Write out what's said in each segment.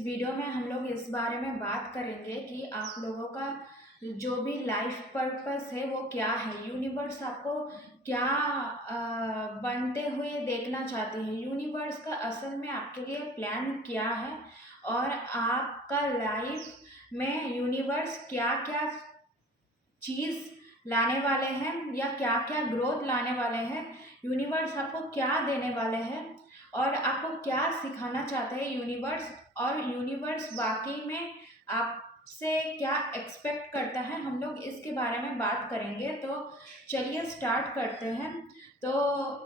इस वीडियो में हम लोग इस बारे में बात करेंगे कि आप लोगों का जो भी लाइफ पर्पस है वो क्या है। यूनिवर्स आपको क्या बनते हुए देखना चाहते हैं, यूनिवर्स का असल में आपके लिए प्लान क्या है, और आपका लाइफ में यूनिवर्स क्या क्या चीज़ लाने वाले हैं या क्या क्या ग्रोथ लाने वाले हैं, यूनिवर्स आपको क्या देने वाले हैं और आपको क्या सिखाना चाहता है यूनिवर्स, और यूनिवर्स वाकई में आपसे क्या एक्सपेक्ट करता है, हम लोग इसके बारे में बात करेंगे। तो चलिए स्टार्ट करते हैं। तो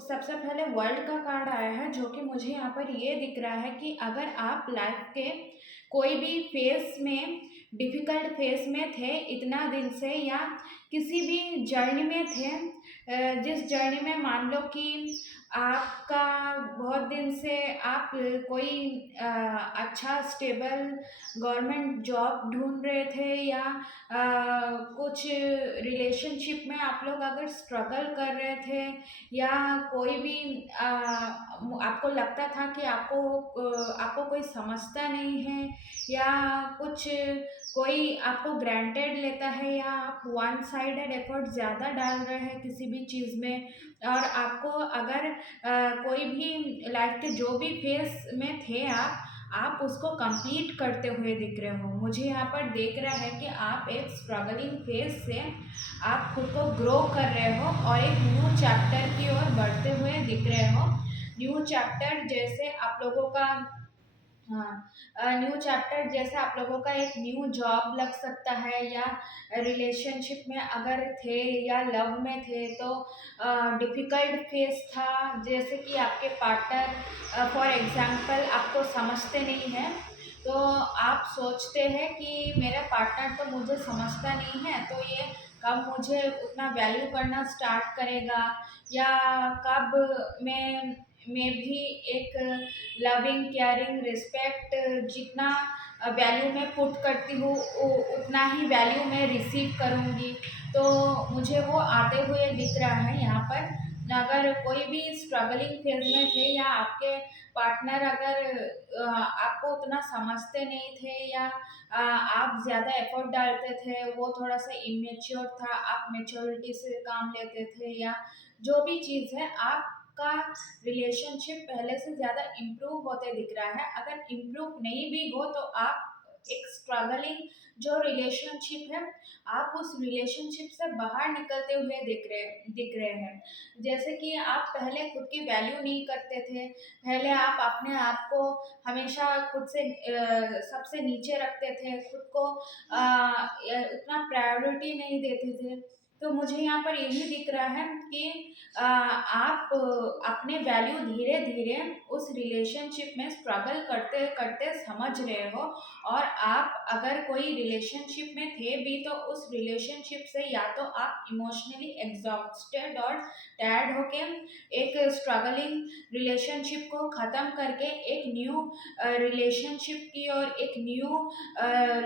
सबसे पहले वर्ल्ड का कार्ड आया है, जो कि मुझे यहाँ पर ये दिख रहा है कि अगर आप लाइफ के कोई भी फेस में, डिफ़िकल्ट फेस में थे इतना दिन से, या किसी भी जर्नी में थे, जिस जर्नी में मान लो कि आपका बहुत दिन से आप कोई अच्छा स्टेबल गवर्नमेंट जॉब ढूंढ रहे थे, या कुछ रिलेशनशिप में आप लोग अगर स्ट्रगल कर रहे थे, या कोई भी आपको लगता था कि आपको कोई समझता नहीं है, या कुछ कोई आपको ग्रांटेड लेता है, या आप वन साइडेड एफर्ट ज़्यादा डाल रहे हैं किसी भी चीज़ में, और आपको अगर कोई भी लाइफ के जो भी फेस में थे आप उसको कंप्लीट करते हुए दिख रहे हो। मुझे यहाँ पर देख रहा है कि आप एक स्ट्रगलिंग फेज से आप खुद को ग्रो कर रहे हो और एक न्यू चैप्टर की ओर बढ़ते हुए दिख रहे हो। न्यू चैप्टर जैसे आप लोगों का, हाँ, न्यू चैप्टर जैसे आप लोगों का एक न्यू जॉब लग सकता है, या रिलेशनशिप में अगर थे या लव में थे तो डिफ़िकल्ट फेस था, जैसे कि आपके पार्टनर फॉर एग्जांपल आपको समझते नहीं हैं, तो आप सोचते हैं कि मेरा पार्टनर तो मुझे समझता नहीं है, तो ये कब मुझे उतना वैल्यू करना स्टार्ट करेगा, या कब मैं भी एक लविंग केयरिंग रिस्पेक्ट जितना वैल्यू मैं पुट करती हूँ उतना ही वैल्यू मैं रिसीव करूँगी। तो मुझे वो आते हुए दिख रहा है यहाँ पर। अगर कोई भी स्ट्रगलिंग फेज में थे, या आपके पार्टनर अगर आपको उतना समझते नहीं थे, या आप ज़्यादा एफर्ट डालते थे, वो थोड़ा सा इमेच्योर था, आप मेच्योरिटी से काम लेते थे, या जो भी चीज़ है, आपका रिलेशनशिप पहले से ज़्यादा इम्प्रूव होते दिख रहा है। अगर इम्प्रूव नहीं भी हो तो आप एक स्ट्रगलिंग जो रिलेशनशिप है, आप उस रिलेशनशिप से बाहर निकलते हुए दिख रहे हैं। जैसे कि आप पहले खुद की वैल्यू नहीं करते थे, पहले आप अपने आप को हमेशा खुद से सबसे नीचे रखते थे, खुद को उतना प्रायोरिटी नहीं देते थे। तो मुझे यहाँ पर यही दिख रहा है कि आप अपने वैल्यू धीरे धीरे उस रिलेशनशिप में स्ट्रगल करते करते समझ रहे हो, और आप अगर कोई रिलेशनशिप में थे भी तो उस रिलेशनशिप से या तो आप इमोशनली एग्जॉस्टेड और टायर्ड होके एक स्ट्रगलिंग रिलेशनशिप को ख़त्म करके एक न्यू रिलेशनशिप की और एक न्यू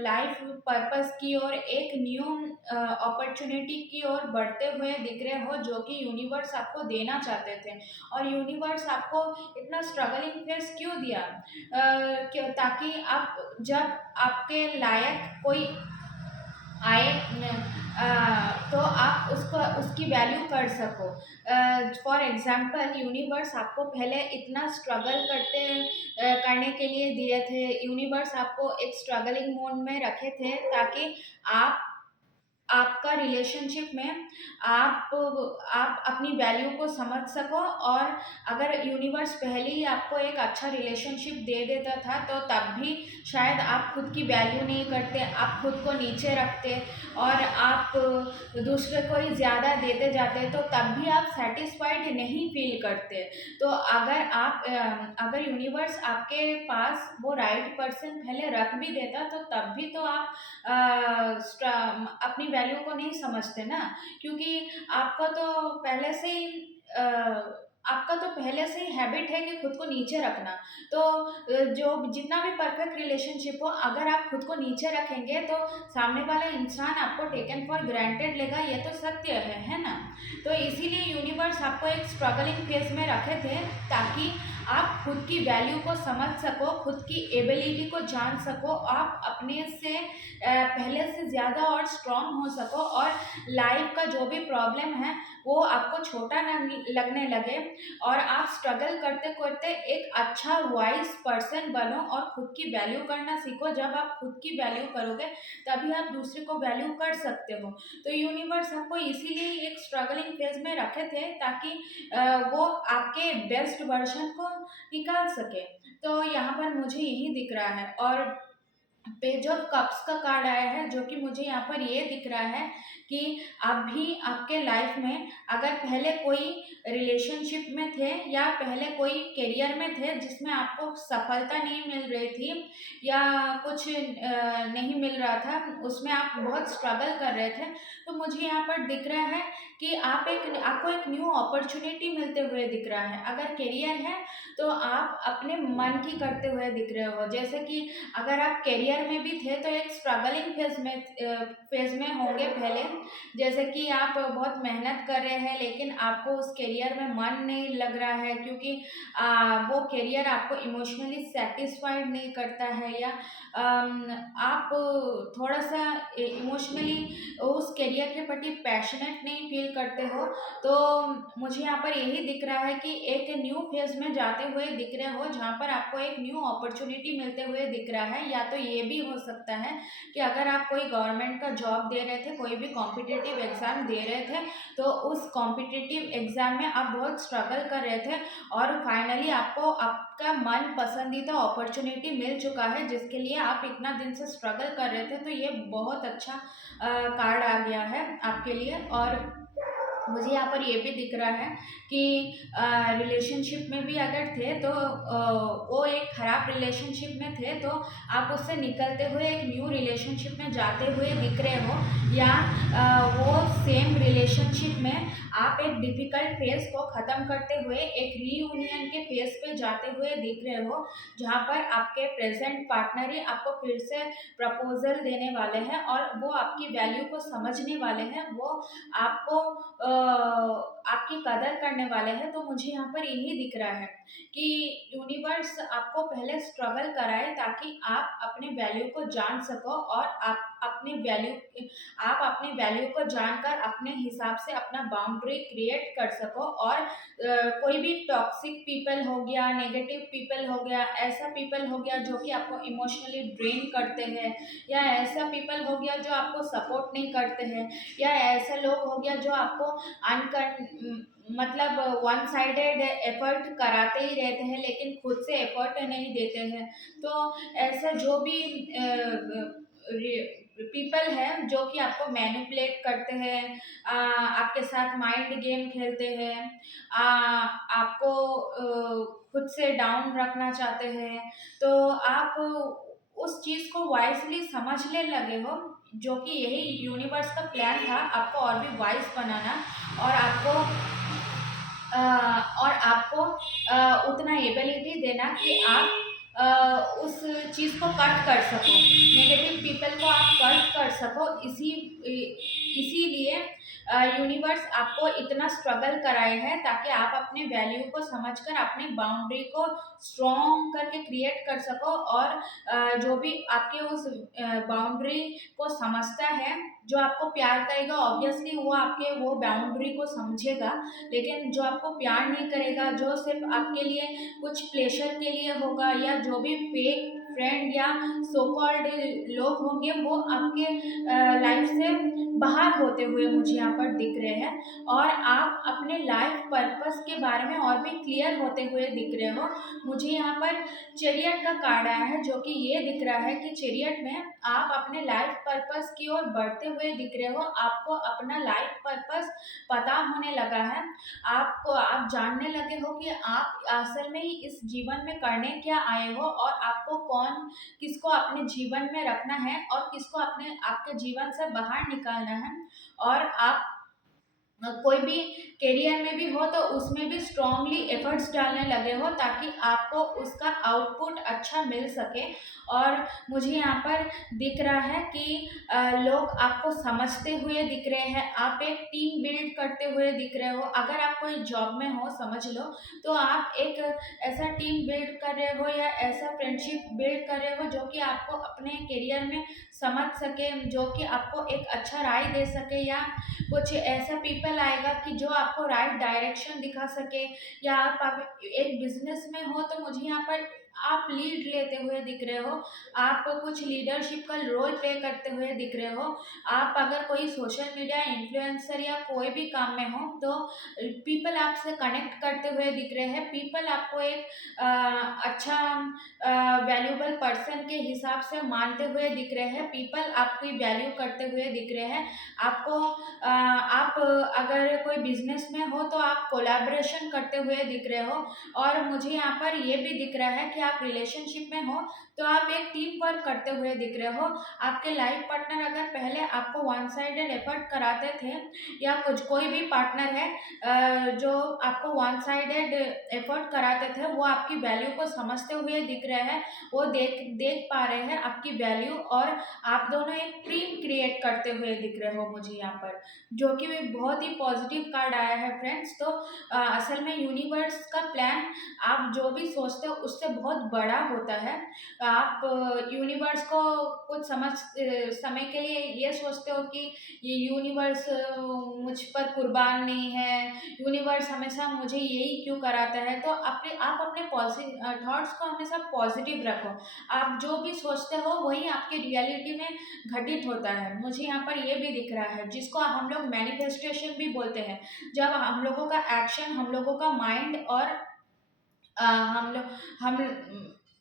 लाइफ पर्पस की और एक न्यू अपॉर्चुनिटी की ओर बढ़ते हुए दिख रहे हो, जो कि यूनिवर्स आपको देना चाहते थे। और यूनिवर्स आपको इतना स्ट्रगलिंग फेस क्यों दिया, ताकि आप जब आपके लायक कोई आए तो आप उसकी वैल्यू कर सको। फॉर एग्जांपल यूनिवर्स आपको पहले इतना स्ट्रगल करने के लिए दिए थे, यूनिवर्स आपको एक स्ट्रगलिंग मोड में रखे थे ताकि आपका रिलेशनशिप में आप अपनी वैल्यू को समझ सको। और अगर यूनिवर्स पहले ही आपको एक अच्छा रिलेशनशिप दे देता था तो तब भी शायद आप खुद की वैल्यू नहीं करते, आप खुद को नीचे रखते और आप दूसरे को ही ज़्यादा देते जाते, तो तब भी आप सेटिस्फाइड नहीं फील करते। तो अगर यूनिवर्स आपके पास वो राइट पर्सन पहले रख भी देता तो तब भी तो आप अपनी वैल्यू को नहीं समझते ना, क्योंकि आपका तो पहले से ही हैबिट है कि खुद को नीचे रखना। तो जो जितना भी परफेक्ट रिलेशनशिप हो, अगर आप खुद को नीचे रखेंगे तो सामने वाला इंसान आपको टेकन फॉर ग्रांटेड लेगा, ये तो सत्य है ना। तो इसीलिए यूनिवर्स आपको एक स्ट्रगलिंग फेज में रखे थे ताकि आप खुद की वैल्यू को समझ सको, खुद की एबिलिटी को जान सको, आप अपने से पहले से ज़्यादा और स्ट्रांग हो सको, और लाइफ का जो भी प्रॉब्लम है वो आपको छोटा ना लगने लगे, और आप स्ट्रगल करते करते एक अच्छा वाइज पर्सन बनो और खुद की वैल्यू करना सीखो। जब आप खुद की वैल्यू करोगे तभी आप दूसरे को वैल्यू कर सकते हो। तो यूनिवर्स आपको इसीलिए एक स्ट्रगलिंग फेज में रखे थे ताकि वो आपके बेस्ट वर्जन को निकाल सके। तो यहाँ पर मुझे यही दिख रहा है। और पेज ऑफ कप्स का कार्ड आया है, जो कि मुझे यहाँ पर ये दिख रहा है कि अभी आपके लाइफ में अगर पहले कोई रिलेशनशिप में थे या पहले कोई करियर में थे जिसमें आपको सफलता नहीं मिल रही थी या कुछ नहीं मिल रहा था, उसमें आप बहुत स्ट्रगल कर रहे थे, तो मुझे यहाँ पर दिख रहा है कि आपको एक न्यू अपॉर्चुनिटी मिलते हुए दिख रहा है। अगर करियर है तो आप अपने मन की करते हुए दिख रहे हो। जैसे कि अगर आप करियर में भी थे तो एक स्ट्रगलिंग फेज में होंगे पहले। जैसे कि आप बहुत मेहनत कर रहे हैं लेकिन आपको उस करियर में मन नहीं लग रहा है, क्योंकि वो करियर आपको इमोशनली सेटिस्फाइड नहीं करता है, या आप थोड़ा सा इमोशनली उस करियर के प्रति पैशनेट नहीं फील करते हो। तो मुझे यहाँ पर यही दिख रहा है कि एक न्यू फेज में जाते हुए दिख रहे हो, जहाँ पर आपको एक न्यू अपॉर्चुनिटी मिलते हुए दिख रहा है। या तो ये भी हो सकता है कि अगर आप कोई गवर्नमेंट का जॉब दे रहे थे, कोई भी कॉम्पिटिटिव एग्ज़ाम दे रहे थे, तो उस कॉम्पिटिटिव एग्ज़ाम में आप बहुत स्ट्रगल कर रहे थे और फाइनली आपको आपका मन पसंदीदा अपॉर्चुनिटी मिल चुका है, जिसके लिए आप इतना दिन से स्ट्रगल कर रहे थे। तो ये बहुत अच्छा कार्ड आ गया है आपके लिए। और मुझे यहाँ पर ये भी दिख रहा है कि रिलेशनशिप में भी अगर थे तो वो एक ख़राब रिलेशनशिप में थे, तो आप उससे निकलते हुए एक न्यू रिलेशनशिप में जाते हुए दिख रहे हो, या वो सेम रिलेशनशिप में आप एक डिफ़िकल्ट फेज़ को ख़त्म करते हुए एक रीयूनियन के फेज़ पे जाते हुए दिख रहे हो, जहाँ पर आपके प्रेजेंट पार्टनर ही आपको फिर से प्रपोजल देने वाले हैं और वो आपकी वैल्यू को समझने वाले हैं, वो आपको आपकी कदर करने वाले हैं। तो मुझे यहाँ पर यही दिख रहा है कि यूनिवर्स आपको पहले स्ट्रगल कराए ताकि आप अपने वैल्यू को जान सको, और आप अपने वैल्यू को जानकर अपने हिसाब से अपना बाउंड्री क्रिएट कर सको। और कोई भी टॉक्सिक पीपल हो गया, नेगेटिव पीपल हो गया, ऐसा पीपल हो गया जो कि आपको इमोशनली ड्रेन करते हैं, या ऐसा पीपल हो गया जो आपको सपोर्ट नहीं करते हैं, या ऐसे लोग हो गया जो आपको मतलब वन साइडेड एफर्ट कराते ही रहते हैं लेकिन खुद से एफर्ट नहीं देते हैं। तो ऐसा जो भी पीपल है जो कि आपको मैनिपुलेट करते हैं, आपके साथ माइंड गेम खेलते हैं, आपको खुद से डाउन रखना चाहते हैं, तो आप उस चीज़ को वाइजली समझने लगे हो, जो कि यही यूनिवर्स का प्लान था, आपको और भी वाइज बनाना, और आपको उतना एबिलिटी देना कि आप उस चीज़ को कट कर सको, नेगेटिव पीपल को आप कट कर सको। इसीलिए यूनिवर्स आपको इतना स्ट्रगल कराए हैं ताकि आप अपने वैल्यू को समझकर अपने बाउंड्री को स्ट्रॉन्ग करके क्रिएट कर सको, और जो भी आपके उस बाउंड्री को समझता है, जो आपको प्यार करेगा ऑब्वियसली वो आपके वो बाउंड्री को समझेगा, लेकिन जो आपको प्यार नहीं करेगा, जो सिर्फ आपके लिए कुछ प्लेजर के लिए होगा, या जो भी फेक फ्रेंड या सो कॉल्ड लोग होंगे, वो आपके लाइफ से बाहर होते हुए मुझे यहाँ पर दिख रहे हैं, और आप अपने लाइफ पर्पस के बारे में और भी क्लियर होते हुए दिख रहे हो। मुझे यहाँ पर चेरियट का कार्ड आया है, जो कि ये दिख रहा है कि चेरियट में आप अपने लाइफ पर्पस की ओर बढ़ते हुए दिख रहे हो। आपको अपना लाइफ पर्पस पता होने लगा है, आप जानने लगे हो कि आप असल में ही इस जीवन में करने क्या आए हो, और आपको किसको अपने जीवन में रखना है और किसको आपके जीवन से बाहर निकालना है। और आप कोई भी करियर में भी हो तो उसमें भी स्ट्रांगली एफर्ट्स डालने लगे हो ताकि आपको उसका आउटपुट अच्छा मिल सके। और मुझे यहाँ पर दिख रहा है कि लोग आपको समझते हुए दिख रहे हैं, आप एक टीम बिल्ड करते हुए दिख रहे हो। अगर आप कोई जॉब में हो समझ लो, तो आप एक ऐसा टीम बिल्ड कर रहे हो या ऐसा फ्रेंडशिप बिल्ड कर रहे हो जो कि आपको अपने करियर में समझ सके, जो कि आपको एक अच्छा राय दे सके, या कुछ ऐसा पीपल आएगा कि जो आपको राइट डायरेक्शन दिखा सके। या आप एक बिजनेस में हो तो मुझे यहाँ पर आप लीड लेते हुए दिख रहे हो, आप कुछ लीडरशिप का रोल प्ले करते हुए दिख रहे हो। आप अगर कोई सोशल मीडिया इन्फ्लुएंसर या कोई भी काम में हो तो पीपल आपसे कनेक्ट करते हुए दिख रहे हैं, पीपल आपको एक अच्छा वैल्यूबल पर्सन के हिसाब से मानते हुए दिख रहे हैं, पीपल आपकी वैल्यू करते हुए दिख रहे हैं। आपको आप अगर कोई बिजनेस में हो तो आप कोलैबोरेशन करते हुए दिख रहे हो। और मुझे यहाँ पर ये भी दिख रहा है कि आप रिलेशनशिप में हो तो आप एक टीम वर्क करते हुए दिख रहे हो। आपके लाइफ पार्टनर अगर पहले आपको वन साइडेड एफर्ट कराते थे, या कुछ कोई भी पार्टनर है जो आपको वन साइडेड एफर्ट कराते थे, वो आपकी वैल्यू को समझते हुए दिख रहे हैं, वो देख देख पा रहे हैं आपकी वैल्यू, और आप दोनों एक टीम क्रिएट करते हुए दिख रहे हो मुझे यहाँ पर, जो कि भी बहुत ही पॉजिटिव कार्ड आया है फ्रेंड्स। तो असल में यूनिवर्स का प्लान आप जो भी सोचते हो उससे बहुत बड़ा होता है। आप यूनिवर्स को कुछ समय के लिए ये सोचते हो कि ये यूनिवर्स मुझ पर कुर्बान नहीं है, यूनिवर्स हमेशा मुझे यही क्यों कराता है। तो आप अपने थॉट्स को हमेशा पॉजिटिव रखो, आप जो भी सोचते हो वही आपकी रियलिटी में घटित होता है। मुझे यहाँ पर ये भी दिख रहा है जिसको हम लोग मैनिफेस्टेशन भी बोलते हैं, जब हम लोगों का एक्शन, हम लोगों का माइंड और हम लोग हम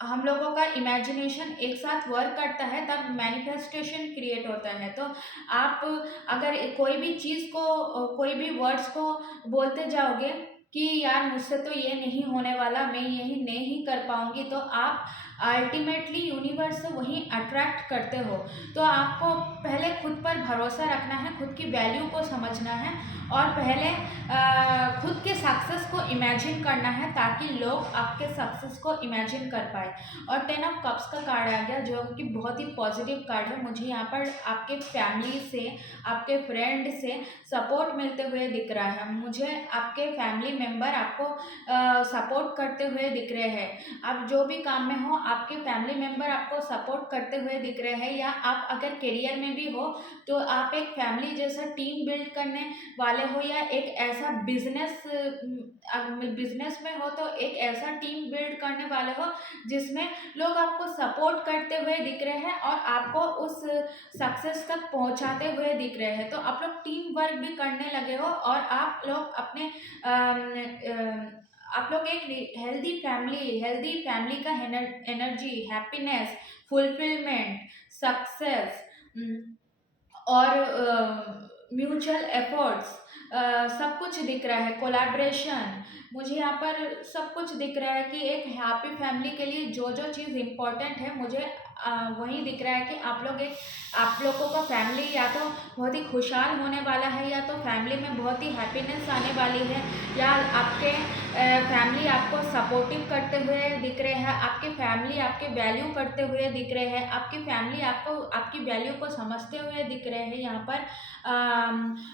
हम लोगों का इमेजिनेशन एक साथ वर्क करता है तब मैनिफेस्टेशन क्रिएट होता है। तो आप अगर कोई भी चीज़ को कोई भी वर्ड्स को बोलते जाओगे कि यार मुझसे तो ये नहीं होने वाला, मैं यही नहीं कर पाऊंगी, तो आप अल्टीमेटली यूनिवर्स से वही अट्रैक्ट करते हो। तो आपको पहले खुद पर भरोसा रखना है, खुद की वैल्यू को समझना है, और पहले खुद के सक्सेस को इमेजिन करना है ताकि लोग आपके सक्सेस को इमेजिन कर पाए। और 10 ऑफ कप्स का कार्ड आ गया जो कि बहुत ही पॉजिटिव कार्ड है। मुझे यहाँ पर आपके फैमिली से, आपके फ्रेंड से सपोर्ट मिलते हुए दिख रहा है, मुझे आपके फैमिली मेम्बर आपको सपोर्ट करते हुए दिख रहे हैं। आप जो भी काम में हो आपके फैमिली मेम्बर आपको सपोर्ट करते हुए दिख रहे हैं। या आप अगर करियर में भी हो तो आप एक फैमिली जैसा टीम बिल्ड करने वाले हो, या एक ऐसा बिजनेस में हो तो एक ऐसा टीम बिल्ड करने वाले हो जिसमें लोग आपको सपोर्ट करते हुए दिख रहे हैं और आपको उस सक्सेस तक पहुंचाते हुए दिख रहे हैं। तो आप लोग टीम वर्क भी करने लगे हो, और आप लोग अपने आप लोग एक हेल्दी फैमिली का एनर्जी, हैप्पीनेस, फुलफिलमेंट, सक्सेस और म्यूचुअल एफर्ट्स, सब कुछ दिख रहा है, कोलैबोरेशन। मुझे यहाँ पर सब कुछ दिख रहा है कि एक हैप्पी फैमिली के लिए जो जो चीज़ इम्पोर्टेंट है, मुझे वही दिख रहा है कि आप लोगों का फैमिली या तो बहुत ही खुशहाल होने वाला है, या तो फैमिली में बहुत ही हैप्पीनेस आने वाली है, या आपके फैमिली आपको सपोर्टिव करते हुए दिख रहे हैं, आपके फैमिली आपके वैल्यू करते हुए दिख रहे हैं, आपकी फैमिली आपको आपकी वैल्यू को समझते हुए दिख रहे हैं। यहाँ पर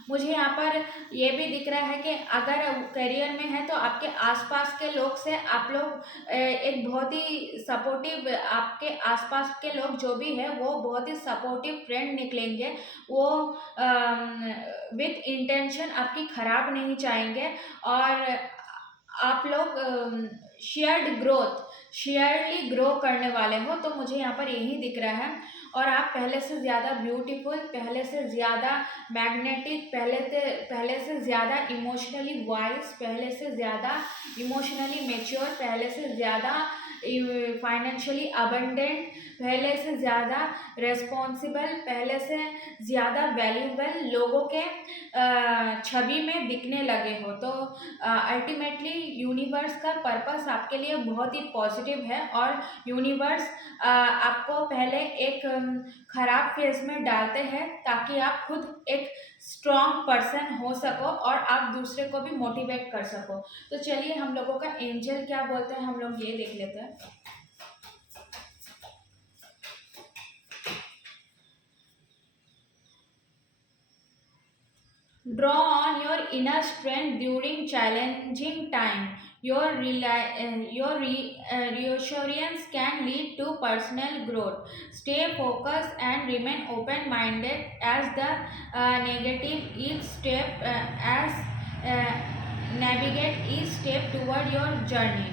मुझे यहाँ पर ये भी दिख रहा है कि अगर करियर में है तो आपके आसपास के लोग से आप लोग एक बहुत ही सपोर्टिव, आपके आसपास के लोग जो भी है वो बहुत ही सपोर्टिव फ्रेंड निकलेंगे, वो विथ इंटेंशन आपकी खराब नहीं चाहेंगे। और आप लोग शेयरली ग्रो करने वाले हो, तो मुझे यहाँ पर यही दिख रहा है। और आप पहले से ज़्यादा ब्यूटीफुल, पहले से ज़्यादा मैग्नेटिक, पहले से ज़्यादा इमोशनली वाइज, पहले से ज़्यादा इमोशनली मेच्योर, पहले से ज़्यादा फाइनेंशियली अबंडेंट, पहले से ज़्यादा रेस्पॉन्सिबल, पहले से ज़्यादा वैल्यूबल लोगों के छवि में दिखने लगे हो। तो अल्टीमेटली यूनिवर्स का पर्पस आपके लिए बहुत ही पॉजिटिव है, और यूनिवर्स आपको पहले एक खराब फेज में डालते हैं ताकि आप खुद एक स्ट्रॉन्ग पर्सन हो सको और आप दूसरे को भी मोटिवेट कर सको। तो चलिए हम लोगों का एंजल क्या बोलते हैं हम लोग ये देख लेते हैं। Draw on your inner strength during challenging time. Reassurance can lead to personal growth. Stay focused and remain open-minded as the negative each step as uh, navigate each step toward your journey.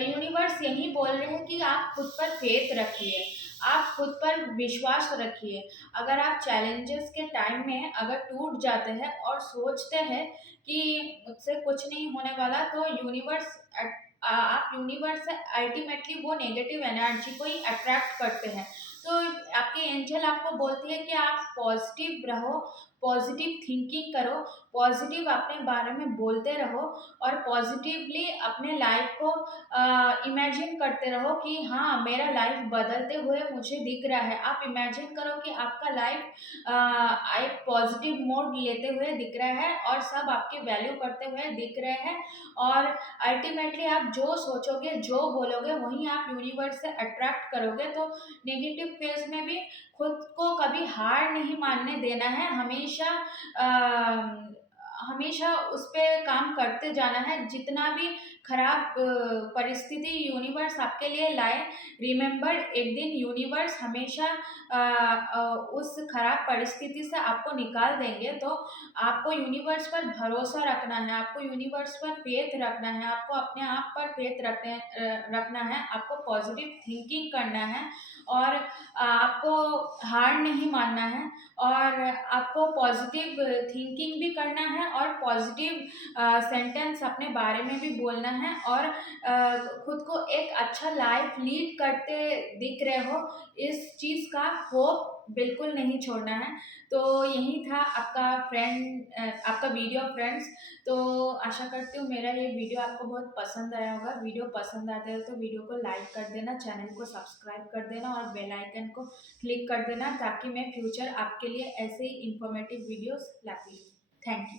Universe यही बोल रहे हैं कि आप खुद पर faith रखिए, आप खुद पर विश्वास रखिए। अगर आप चैलेंजेस के टाइम में अगर टूट जाते हैं और सोचते हैं कि मुझसे कुछ नहीं होने वाला, तो आप यूनिवर्स से अल्टीमेटली वो नेगेटिव एनर्जी को ही अट्रैक्ट करते हैं। तो आपके एंजल आपको बोलती है कि आप पॉजिटिव रहो, पॉजिटिव थिंकिंग करो, पॉजिटिव अपने बारे में बोलते रहो और पॉजिटिवली अपने लाइफ को इमेजिन करते रहो कि हाँ मेरा लाइफ बदलते हुए मुझे दिख रहा है। आप इमेजिन करो कि आपका लाइफ एक पॉजिटिव मोड लेते हुए दिख रहा है और सब आपकी वैल्यू करते हुए दिख रहे हैं, और अल्टीमेटली आप जो सोचोगे जो बोलोगे वहीं आप यूनिवर्स से अट्रैक्ट करोगे। तो नेगेटिव फेज में भी खुद को कभी हार नहीं मानने देना है, हमेशा हमेशा उस पे काम करते जाना है। जितना भी खराब परिस्थिति यूनिवर्स आपके लिए लाए, रिमेम्बर एक दिन यूनिवर्स हमेशा उस खराब परिस्थिति से आपको निकाल देंगे। तो आपको यूनिवर्स पर भरोसा रखना है, आपको यूनिवर्स पर फेथ रखना है, आपको अपने आप पर फेथ रखना है, आपको पॉजिटिव थिंकिंग करना है और आपको हार नहीं मानना है, और आपको पॉजिटिव थिंकिंग भी करना है और पॉजिटिव सेंटेंस अपने बारे में भी बोलना है, और खुद को एक अच्छा लाइफ लीड करते दिख रहे हो, इस चीज़ का होप बिल्कुल नहीं छोड़ना है। तो यही था आपका वीडियो फ्रेंड्स। तो आशा करती हूँ मेरा ये वीडियो आपको बहुत पसंद आया होगा। वीडियो पसंद आता है तो वीडियो को लाइक कर देना, चैनल को सब्सक्राइब कर देना और बेल आइकन को क्लिक कर देना ताकि मैं फ्यूचर आपके लिए ऐसे ही इंफॉर्मेटिव वीडियोस लाती हूँ। Thank you.